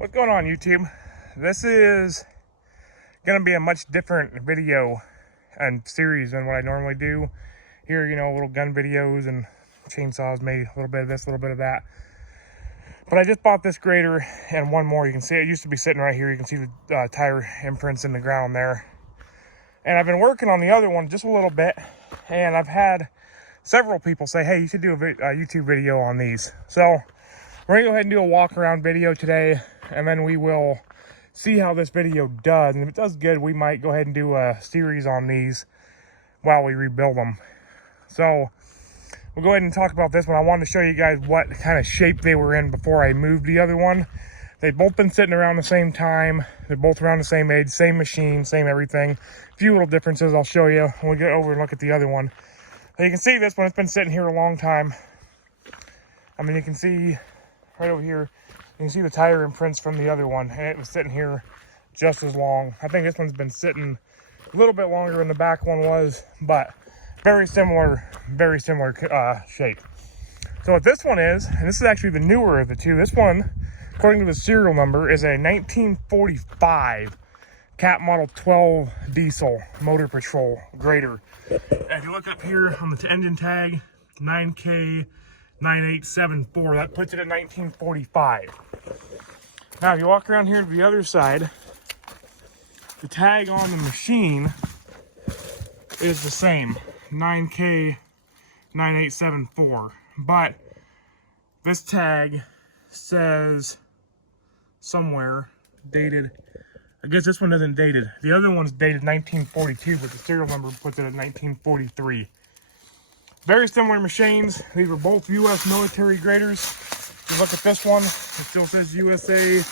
What's going on, YouTube? This is going to be a much different video and series than what I normally do. Here, little gun videos and chainsaws, maybe a little bit of this, a little bit of that. But I just bought this grader and one more. You can see it used to be sitting right here. You can see the tire imprints in the ground there. And I've been working on the other one just a little bit. And I've had several people say, hey, you should do a YouTube video on these. So we're going to go ahead and do a walk around video today. And then we will see how this video does. And if it does good, we might go ahead and do a series on these while we rebuild them. So we'll go ahead and talk about this one. I wanted to show you guys what kind of shape they were in before I moved the other one. They've both been sitting around the same time. They're both around the same age, same machine, same everything. A few little differences I'll show you when we get over and look at the other one. So you can see this one, it's been sitting here a long time. I mean, you can see right over here, you can see the tire imprints from the other one, and it was sitting here just as long. I think this one's been sitting a little bit longer than the back one was, but very similar shape. So what this one is, and this is actually the newer of the two, this one, according to the serial number, is a 1945 Cat Model 12 diesel motor patrol grader. And if you look up here on the engine tag, 9K9874, that puts it at 1945. Now, if you walk around here to the other side, the tag on the machine is the same, 9K9874. But this tag says somewhere dated, I guess this one isn't dated. The other one's dated 1942, but the serial number puts it at 1943. Very similar machines. These were both U.S. military graders. If you look at this one, it still says USA,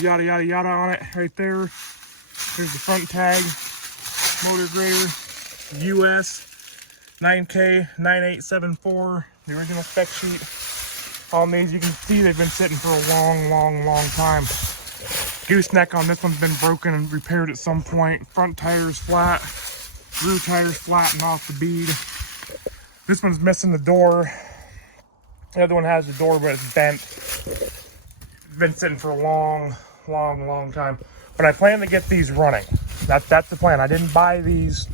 yada, yada, yada on it right there. Here's the front tag, motor grader, U.S. 9K9874, the original spec sheet. On these, you can see they've been sitting for a long time. Gooseneck on this one's been broken and repaired at some point. Front tire's flat, rear tire's flattened off the bead. This one's missing the door. The other one has the door, but it's bent. It's been sitting for a long time. But I plan to get these running. That's the plan. I didn't buy these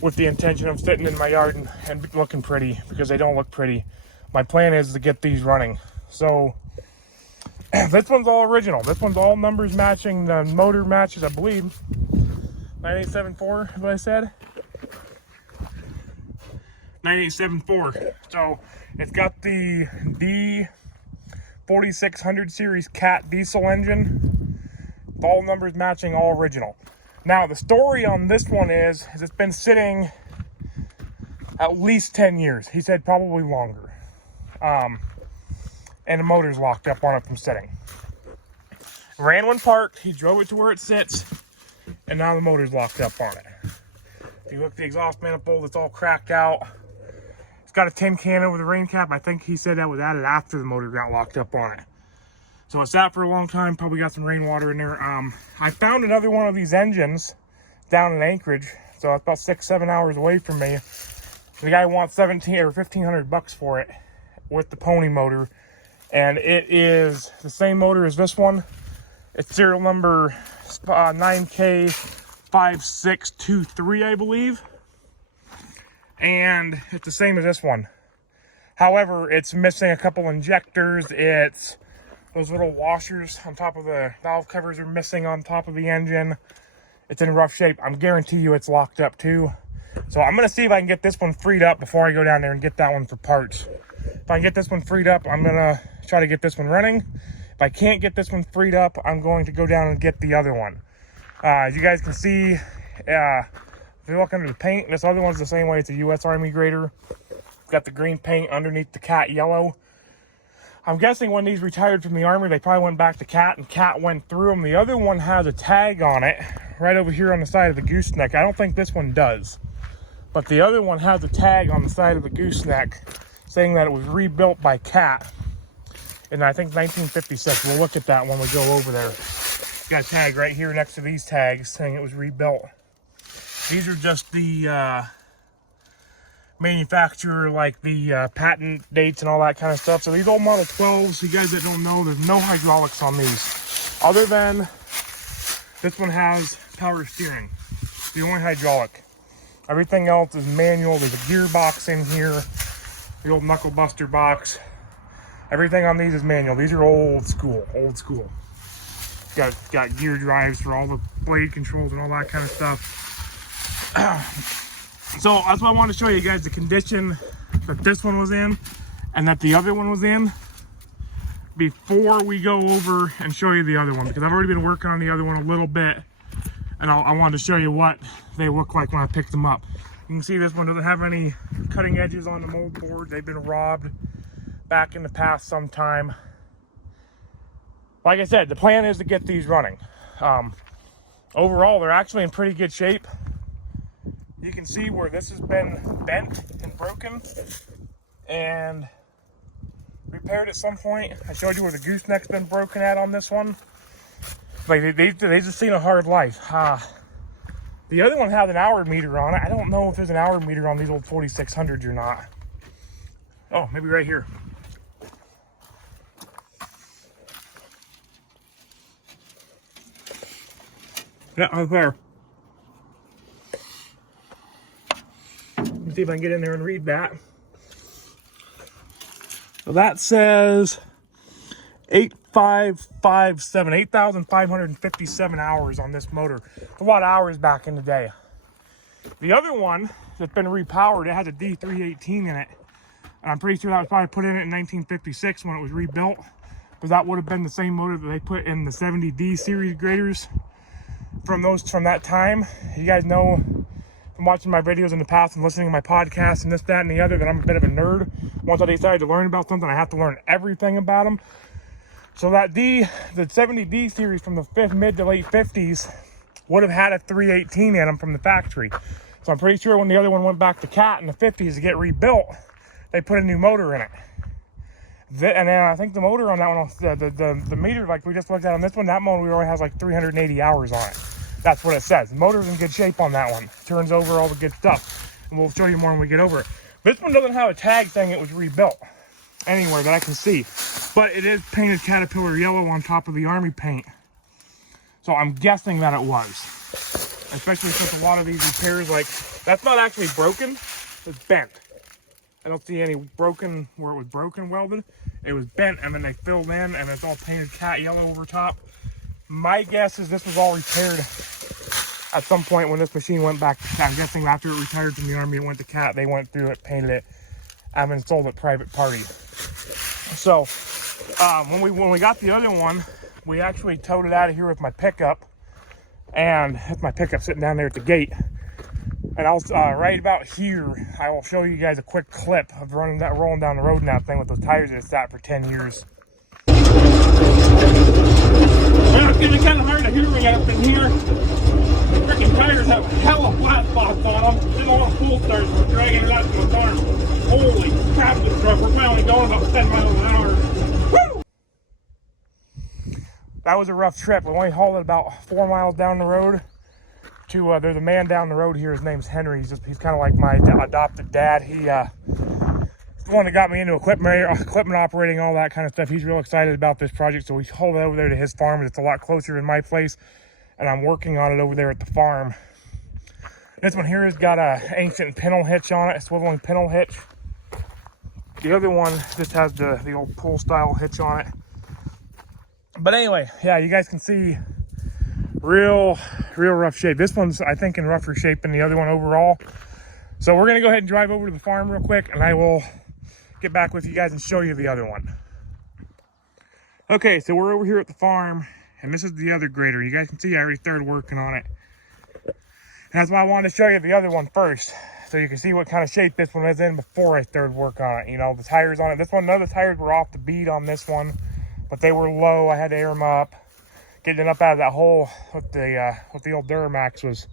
with the intention of sitting in my yard and looking pretty, because they don't look pretty. My plan is to get these running. So this one's all original. This one's all numbers matching. The motor matches, I believe. 9874, is what I said? 9874. So it's got the D4600 series Cat diesel engine. All numbers matching, all original. Now, the story on this one is it's been sitting at least 10 years. He said probably longer. And the motor's locked up on it from sitting. Ran when parked, he drove it to where it sits, and now the motor's locked up on it. If you look at the exhaust manifold, it's all cracked out. It's got a tin can over the rain cap. I think he said that was added after the motor got locked up on it. So it sat for a long time, probably got some rainwater in there. I found another one of these engines down in Anchorage, so it's about 6-7 hours away from me. The guy wants $1,700 or $1,500 for it with the pony motor, and it is the same motor as this one. It's serial number 9K5623, I believe, and it's the same as this one. However, it's missing a couple injectors. It's those little washers on top of the valve covers are missing on top of the engine. It's in rough shape. I'm guarantee you it's locked up too. So I'm going to see if I can get this one freed up before I go down there and get that one for parts. If I can get this one freed up, I'm going to try to get this one running. If I can't get this one freed up, I'm going to go down and get the other one. As you guys can see, if you look under the paint, this other one's the same way. It's a U.S. Army grader. It's got the green paint underneath the Cat yellow. I'm guessing when these retired from the Army, they probably went back to Cat, and Cat went through them. The other one has a tag on it right over here on the side of the gooseneck. I don't think this one does. But the other one has a tag on the side of the gooseneck saying that it was rebuilt by Cat in, I think, 1956. We'll look at that when we go over there. Got a tag right here next to these tags saying it was rebuilt. These are just the manufacturer, like the patent dates and all that kind of stuff. So these old Model 12s, you guys that don't know, there's no hydraulics on these. Other than this one has power steering. The only hydraulic. Everything else is manual. There's a gearbox in here. The old knuckle buster box. Everything on these is manual. These are old school. Got gear drives for all the blade controls and all that kind of stuff. So that's why I wanted to show you guys the condition that this one was in and that the other one was in before we go over and show you the other one, because I've already been working on the other one a little bit, and I wanted to show you what they look like when I picked them up. You can see this one doesn't have any cutting edges on the mold board. They've been robbed back in the past sometime. Like I said, the plan is to get these running. Overall, they're actually in pretty good shape. You can see where this has been bent and broken and repaired at some point. I showed you where the gooseneck's been broken at on this one. Like they just seen a hard life. The other one has an hour meter on it. I don't know if there's an hour meter on these old 4600s or not. Oh, maybe right here. Yeah, right there. Let me see if I can get in there and read that. So that says 8,557 hours on this motor. It's a lot of hours back in the day. The other one that's been repowered, it has a D318 in it. And I'm pretty sure that was probably put in it in 1956 when it was rebuilt. Because that would have been the same motor that they put in the 70D series graders from that time. You guys know from watching my videos in the past and listening to my podcasts and this, that, and the other that I'm a bit of a nerd. Once I decided to learn about something, I have to learn everything about them. So that the 70D series from the mid to late 50s would have had a 318 in them from the factory. So I'm pretty sure when the other one went back to Cat in the 50s to get rebuilt, they put a new motor in it. And then I think the motor on that one, the meter like we just looked at on this one, that motor only has like 380 hours on it. That's what it says. The motor's in good shape on that one. Turns over all the good stuff. And we'll show you more when we get over it. This one doesn't have a tag saying it was rebuilt anywhere that I can see. But it is painted Caterpillar yellow on top of the Army paint. So I'm guessing that it was. Especially since a lot of these repairs, like, that's not actually broken. It's bent. I don't see any broken where it was broken welded. It was bent and then they filled in and it's all painted cat yellow over top. My guess is this was all repaired at some point when this machine went back to Cat. I'm guessing after it retired from the Army, it went to Cat. They went through it, painted it, and then sold it private party. So when we got the other one, we actually towed it out of here with my pickup, and it's my pickup sitting down there at the gate. And I was right about here. I will show you guys a quick clip of rolling down the road in that thing with those tires that sat for 10 years. Well, it's getting kind of hard to hear me up in here. The freaking tires have hella flat spots on them. Didn't want to full start, so we're dragging it out to the farm. Holy crap, this truck. We're finally going about 10 miles an hour. Woo! That was a rough trip. We only hauled it about 4 miles down the road. There's a man down the road here. His name's Henry. He's kind of like my adopted dad. He's the one that got me into equipment operating, all that kind of stuff. He's real excited about this project, so we hauled it over there to his farm. It's a lot closer than my place, and I'm working on it over there at the farm. This one here has got a ancient pintle hitch on it, a swiveling pintle hitch. The other one just has the old pull style hitch on it. But anyway, yeah, you guys can see real rough shape. This one's, I think, in rougher shape than the other one overall. So we're gonna go ahead and drive over to the farm real quick, and I will get back with you guys and show you the other one. Okay, so we're over here at the farm, and this is the other grader. You guys can see I already started working on it. And that's why I wanted to show you the other one first, so you can see what kind of shape this one was in before I started work on it. You know, the tires on it. This one, none of the tires were off the bead on this one, but they were low. I had to air them up. Getting up out of that hole with the old Duramax was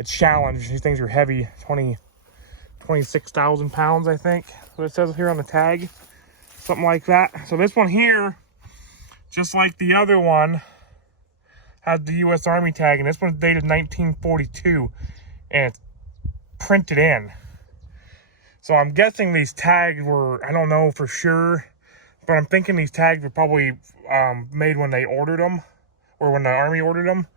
a challenge. These things are heavy, 26,000 pounds, I think. What it says here on the tag, something like that. So this one here, just like the other one, has the U.S. Army tag, and this one's dated 1942, and it's printed in. So I'm guessing these tags were, I don't know for sure, but I'm thinking these tags were probably made when they ordered them, or when the Army ordered them.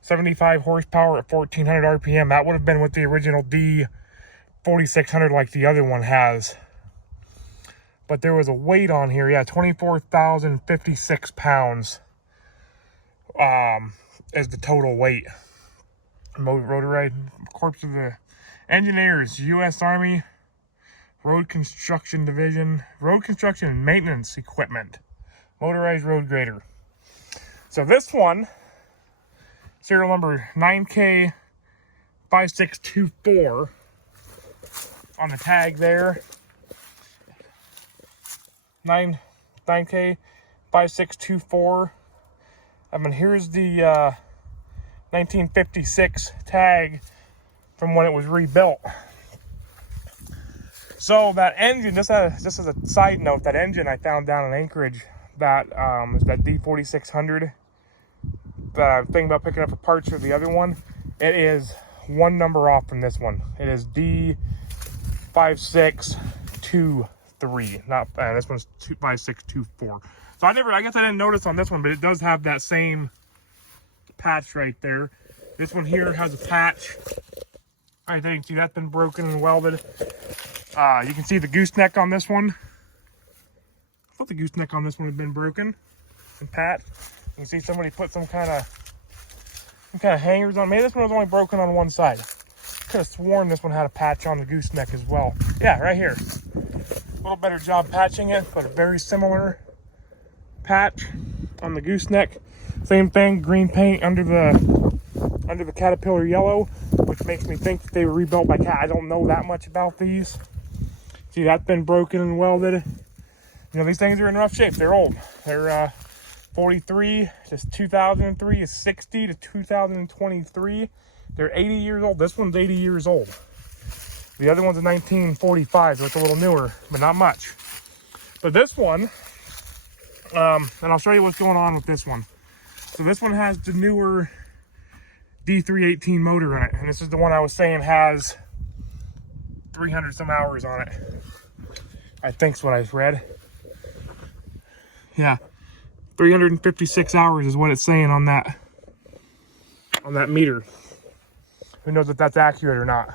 75 horsepower at 1400 RPM. That would have been with the original D4600 like the other one has. But there was a weight on here. Yeah, 24,056 pounds is the total weight. Motorized Corps of the Engineers, U.S. Army, Road Construction Division, Road Construction and Maintenance Equipment, motorized road grader. So this one, serial number 9K5624 on the tag there. 9K5624. I mean, here's the 1956 tag from when it was rebuilt. So that engine, just as a side note, that engine I found down in Anchorage, that is that D4600 that I'm thinking about picking up the parts for the other one. It is one number off from this one. It is D5623. Not this one's 5624. So I guess I didn't notice on this one, but it does have that same patch right there. This one here has a patch. All right, there you can see that's been broken and welded. You can see the gooseneck on this one. I thought the gooseneck on this one had been broken and patched. You can see somebody put some kind of hangers on. Maybe this one was only broken on one side. Could have sworn this one had a patch on the gooseneck as well. Yeah, right here. A little better job patching it, but a very similar patch on the gooseneck. Same thing, green paint under the Caterpillar yellow, which makes me think that they were rebuilt by Cat. I don't know that much about these. See, that's been broken and welded. You know, these things are in rough shape. They're old. They're 43 to 2003 is 60 to 2023. They're 80 years old. This one's 80 years old. The other one's a 1945, so it's a little newer, but not much. But this one, and I'll show you what's going on with this one. So this one has the newer D318 motor in it, and this is the one I was saying has 300 some hours on it. I think's what I read. Yeah, 356 hours is what it's saying on that meter. Who knows if that's accurate or not?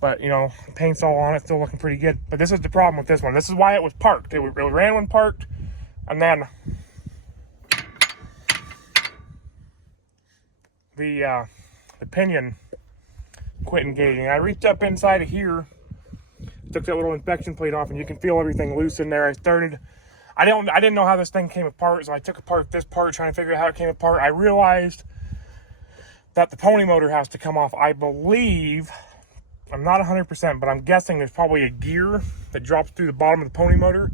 But you know, the paint's all on it, still looking pretty good. But this is the problem with this one. This is why it was parked. It ran when parked, and then the pinion quit engaging. I reached up inside of here, took that little inspection plate off, and you can feel everything loose in there. I didn't know how this thing came apart, so I took apart this part, trying to figure out how it came apart. I realized that the pony motor has to come off. I believe, I'm not 100%, but I'm guessing there's probably a gear that drops through the bottom of the pony motor.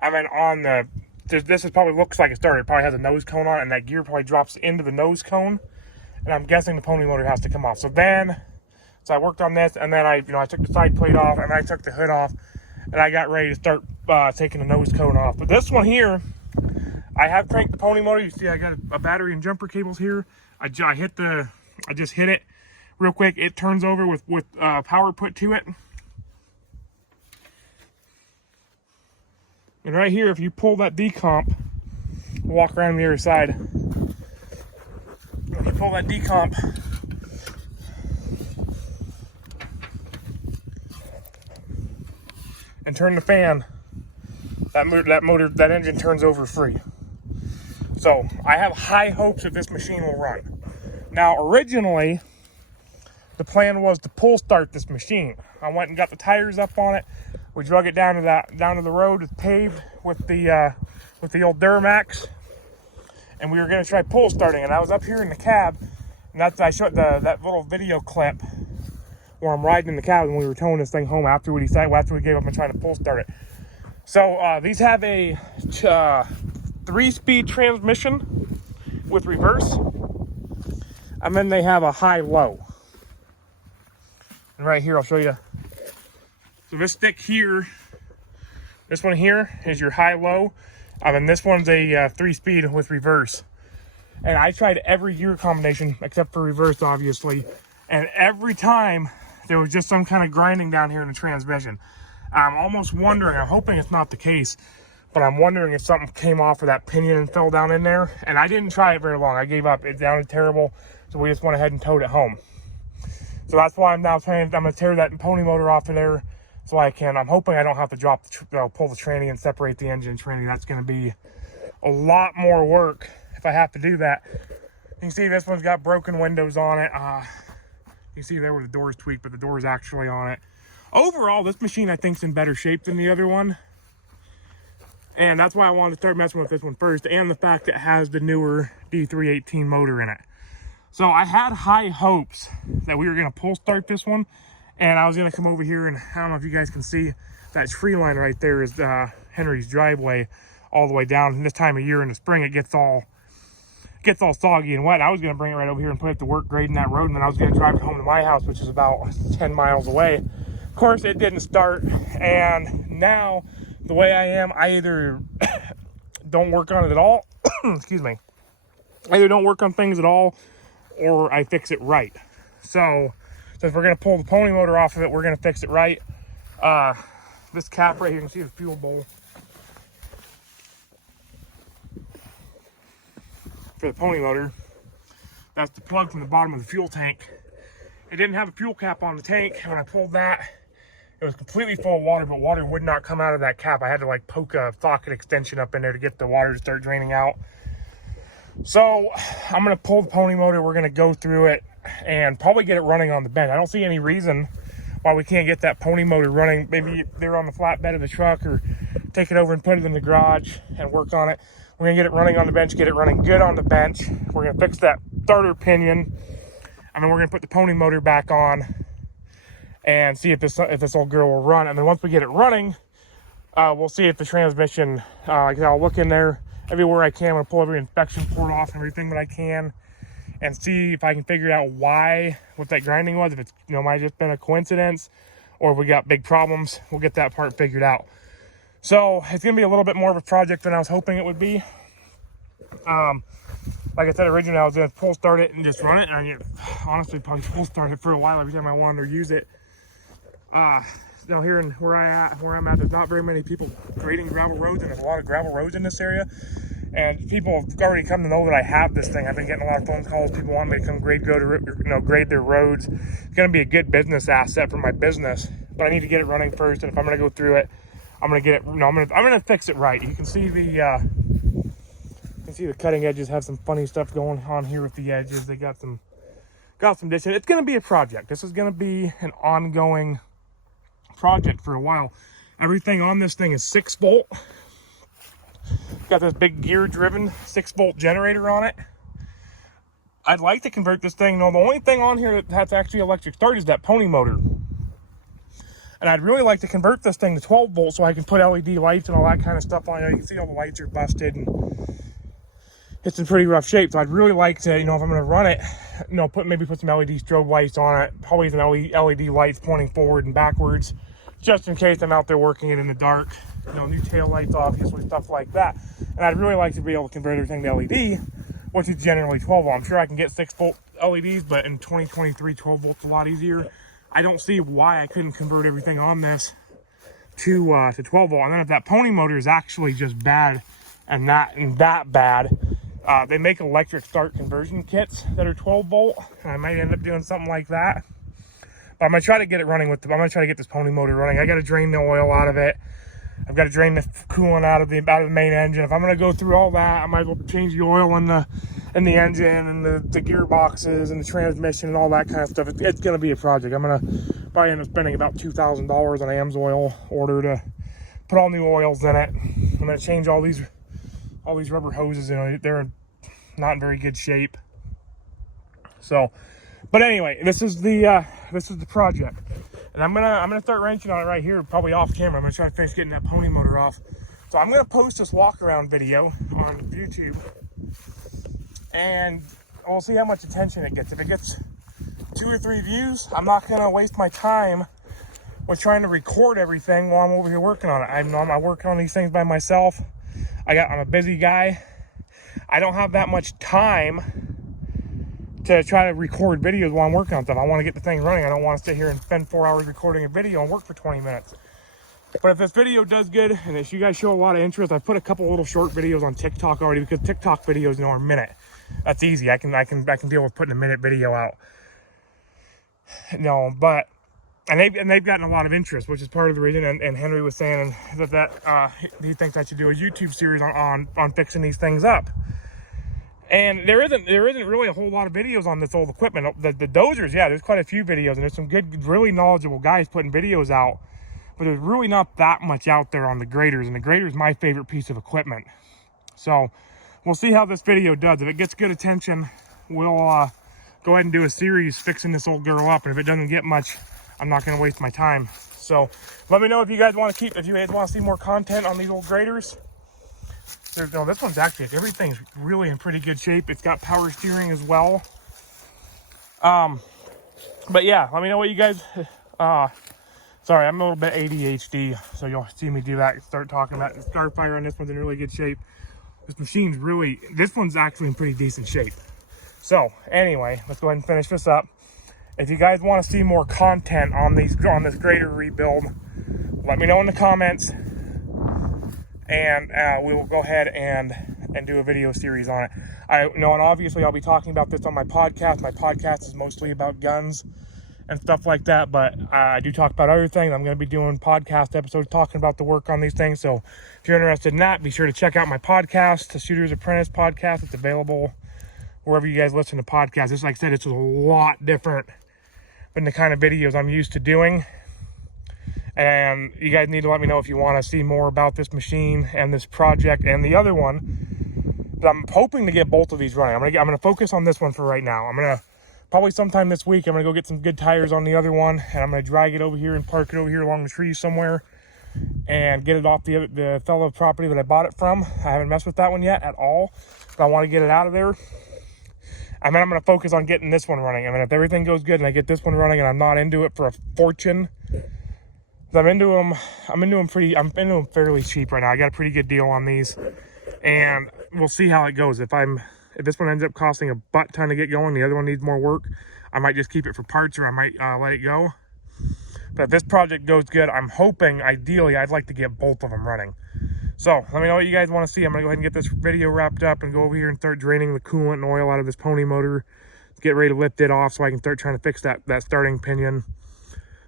And then this probably looks like it started. It probably has a nose cone on it, and that gear probably drops into the nose cone. And I'm guessing the pony motor has to come off. So I worked on this, and then I took the side plate off, and I took the hood off, and I got ready to start taking the nose cone off. But this one here, I have cranked the pony motor. You see, I got a battery and jumper cables here. I just hit it real quick. It turns over with power put to it. And right here, if you pull that decomp, walk around the other side. If you pull that decomp, and turn the fan, that engine turns over free. So I have high hopes that this machine will run. Now, originally, the plan was to pull start this machine. I went and got the tires up on it. We drug it down to the road. It's paved with the old Duramax, and we were going to try pull starting. And I was up here in the cab, and I showed that little video clip where I'm riding in the cab and we were towing this thing home after we gave up and trying to pull start it. So these have a 3-speed transmission with reverse, and then they have a high-low. And right here, I'll show you. So this stick here, this one here is your high-low, and then this one's a 3-speed with reverse. And I tried every gear combination except for reverse, obviously, and every time there was just some kind of grinding down here in the transmission. I'm almost wondering, I'm hoping it's not the case, but I'm wondering if something came off of that pinion and fell down in there. And I didn't try it very long. I gave up. It sounded terrible, so we just went ahead and towed it home. So that's why I'm now I'm going to tear that pony motor off of there so I can. I'm hoping I don't have to pull the tranny and separate the engine and tranny. That's going to be a lot more work if I have to do that. You can see this one's got broken windows on it. You can see there where the door is tweaked, but the door is actually on it. Overall, this machine I think is in better shape than the other one. And that's why I wanted to start messing with this one first, and the fact that it has the newer D318 motor in it. So I had high hopes that we were going to pull start this one, and I was going to come over here, and I don't know if you guys can see that tree line right there is Henry's driveway all the way down. And this time of year in the spring, it gets all soggy and wet. I was going to bring it right over here and put it to work grading that road, and then I was going to drive it home to my house, which is about 10 miles away. Of course, it didn't start, and now the way I am, I either don't work on it at all, excuse me, I either don't work on things at all, or I fix it right. So, since we're going to pull the pony motor off of it, we're going to fix it right. This cap right here, you can see the fuel bowl for the pony motor. That's the plug from the bottom of the fuel tank. It didn't have a fuel cap on the tank. When I pulled that, it was completely full of water, but water would not come out of that cap. I had to like poke a socket extension up in there to get the water to start draining out. So I'm going to pull the pony motor. We're going to go through it and probably get it running on the bench. I don't see any reason why we can't get that pony motor running. Maybe they're on the flatbed of the truck, or take it over and put it in the garage and work on it. We're going to get it running on the bench, get it running good on the bench. We're going to fix that starter pinion, and then we're going to put the pony motor back on and see if this old girl will run. And then once we get it running, we'll see if the transmission, I'll look in there everywhere I can. I'm going to pull every inspection port off and everything that I can, and see if I can figure out what that grinding was. If it's, might have just been a coincidence, or if we got big problems, we'll get that part figured out. So it's going to be a little bit more of a project than I was hoping it would be. Like I said originally, I was going to pull start it and just run it. And I honestly probably pull start it for a while every time I wanted to use it. Now here where I'm at, there's not very many people grading gravel roads, and there's a lot of gravel roads in this area. And people have already come to know that I have this thing. I've been getting a lot of phone calls. People want me to come grade their roads. It's going to be a good business asset for my business, but I need to get it running first. And if I'm going to go through it, I'm going to get it. I'm going to fix it right. You can see the cutting edges have some funny stuff going on here with the edges. They got some distance. It's going to be a project. This is going to be an ongoing project for a while. Everything on this thing is 6-volt. Got this big gear driven 6-volt generator on it. I'd like to convert this thing. No, the only thing on here that's actually electric start is that pony motor. And I'd really like to convert this thing to 12 volts so I can put LED lights and all that kind of stuff on it. You can see all the lights are busted and it's in pretty rough shape. So I'd really like to, if I'm going to run it, maybe put some LED strobe lights on it. Probably some LED lights pointing forward and backwards, just in case I'm out there working it in the dark. New tail lights, obviously, stuff like that. And I'd really like to be able to convert everything to LED, which is generally 12 volt. I'm sure I can get 6-volt LEDs, but in 2023, 12 volts a lot easier. I don't see why I couldn't convert everything on this to 12 volt. And then if that pony motor is actually just bad and that bad, they make electric start conversion kits that are 12 volt. And I might end up doing something like that. But I'm gonna try to get it running I'm gonna try to get this pony motor running. I gotta drain the oil out of it. I've got to drain the coolant out of the main engine. If I'm going to go through all that, I might as well change the oil in the engine and the gearboxes and the transmission and all that kind of stuff. It's going to be a project. I'm going to probably end up spending about $2,000 on AMSOIL order to put all new oils in it. I'm going to change all these rubber hoses. They're not in very good shape. So, but anyway, this is the project. And I'm gonna start wrenching on it right here, probably off camera. I'm gonna try to finish getting that pony motor off. So I'm gonna post this walk around video on YouTube, and we'll see how much attention it gets. If it gets 2 or 3 views, I'm not gonna waste my time with trying to record everything while I'm over here working on it. I'm working on these things by myself. I'm a busy guy. I don't have that much time to try to record videos while I'm working on stuff. I want to get the thing running. I don't want to sit here and spend 4 hours recording a video and work for 20 minutes. But if this video does good, and if you guys show a lot of interest, I've put a couple little short videos on TikTok already, because TikTok videos, are a minute. That's easy. I can deal with putting a minute video out. But they've gotten a lot of interest, which is part of the reason. And Henry was saying that he thinks I should do a YouTube series on fixing these things up. And there isn't really a whole lot of videos on this old equipment. The dozers, yeah, there's quite a few videos, and there's some good, really knowledgeable guys putting videos out. But there's really not that much out there on the graders, and the grader is my favorite piece of equipment. So we'll see how this video does. If it gets good attention, we'll go ahead and do a series fixing this old girl up. And if it doesn't get much, I'm not going to waste my time. So let me know if you guys want to see more content on these old graders. This one's actually, everything's really in pretty good shape. It's got power steering as well. But yeah, let me know what you guys, sorry, I'm a little bit ADHD, so you'll see me do that, start talking about the Starfire on this one's in really good shape. This one's actually in pretty decent shape. So anyway, let's go ahead and finish this up. If you guys want to see more content on this grader rebuild, let me know in the comments, and we will go ahead and do a video series on it. And obviously I'll be talking about this on my podcast. My podcast is mostly about guns and stuff like that, but I do talk about other things. I'm going to be doing podcast episodes talking about the work on these things. So if you're interested in that, be sure to check out my podcast, the Shooter's Apprentice podcast. It's available wherever you guys listen to podcasts. Just like I said, it's a lot different than the kind of videos I'm used to doing. And you guys need to let me know if you want to see more about this machine and this project and the other one. But I'm hoping to get both of these running. I'm going to focus on this one for right now. I'm going to probably sometime this week, I'm going to go get some good tires on the other one, and I'm going to drag it over here and park it over here along the trees somewhere and get it off the fellow property that I bought it from. I haven't messed with that one yet at all, but I want to get it out of there. And then I'm going to focus on getting this one running. I mean, if everything goes good and I get this one running and I'm not into it for a fortune, I'm into them fairly cheap right now. I got a pretty good deal on these, and we'll see how it goes. If this one ends up costing a butt ton to get going, the other one needs more work, I might just keep it for parts, or I might let it go. But if this project goes good, I'm hoping, ideally, I'd like to get both of them running. So let me know what you guys want to see. I'm going to go ahead and get this video wrapped up and go over here and start draining the coolant and oil out of this pony motor. Get ready to lift it off so I can start trying to fix that starting pinion.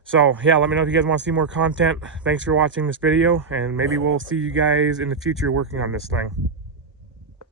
So yeah, let me know if you guys want to see more content. Thanks for watching this video, and maybe we'll see you guys in the future working on this thing.